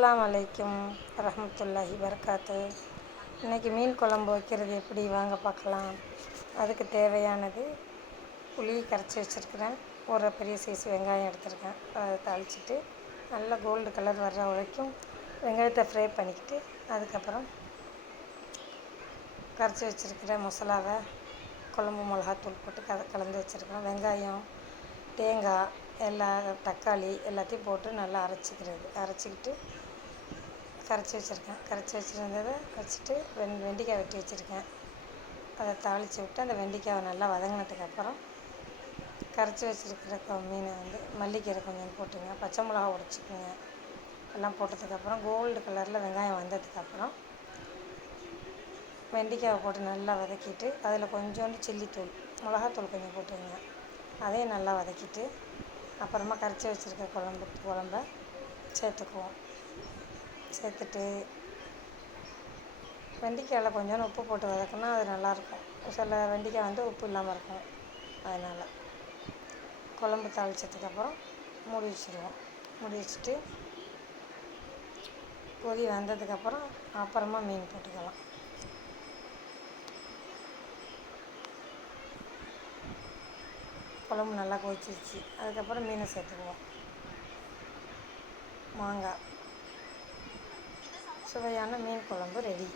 அஸ்ஸலாமு அலைக்கும் வரஹ்மத்துல்லாஹி வபரகாத்து. இன்றைக்கி மீன் குழம்பு வைக்கிறது எப்படி வாங்க பார்க்கலாம். அதுக்கு தேவையானது புளி கரைச்சி வச்சுருக்கிறேன், ஒரு பெரிய சைஸ் வெங்காயம் எடுத்துருக்கேன். அதை தாளிச்சிட்டு நல்லா கோல்டு கலர் வர்ற வரைக்கும் வெங்காயத்தை ஃப்ரை பண்ணிக்கிட்டு அதுக்கப்புறம் கரைச்சி வச்சுருக்கிற மசாலாவை குழம்பு மிளகாத்தூள் போட்டு கலந்து வச்சுருக்கிறேன். வெங்காயம், தேங்காய், தக்காளி எல்லாத்தையும் போட்டு நல்லா அரைச்சிக்கிட்டு கரைச்சி வச்சுருந்ததை வச்சுட்டு வெண்டைக்காய் வெட்டி வச்சுருக்கேன். அதை தாளித்து விட்டு அந்த வெண்டைக்காவை நல்லா வதங்கினதுக்கப்புறம் கரைச்சி வச்சுருக்கிற மீனை மல்லிக்கீரை கொஞ்சம் போட்டுங்க, பச்சை மிளகா உடைச்சிக்குங்க. எல்லாம் போட்டதுக்கப்புறம் கோல்டு கலரில் வெங்காயம் வந்ததுக்கப்புறம் வெண்டைக்காவை போட்டு நல்லா வதக்கிட்டு அதில் கொஞ்சோண்டு சில்லித்தூள், மிளகாத்தூள் கொஞ்சம் போட்டுங்க. அதையும் நல்லா வதக்கிட்டு அப்புறமா கரைச்சி வச்சுருக்க குழம்ப சேர்த்துக்குவோம். சேர்த்துட்டு வெண்டைக்காயில் கொஞ்சோண்டு உப்பு போட்டு வதக்கினா அது நல்லாயிருக்கும். சில வெண்டைக்காய் உப்பு இல்லாமல் இருக்கும். அதனால் குழம்பு தாளித்ததுக்கப்புறம் மூடி வச்சுருவோம். மூடி வச்சுட்டு கொதி வந்ததுக்கப்புறம் அப்புறமா மீன் போட்டுக்கலாம். குழம்பு நல்லா கொதிச்சிருச்சு. அதுக்கப்புறம் மீனை சேர்த்துக்குவோம். மாங்காய், சுவையான மீன் குழம்பு ரெடி.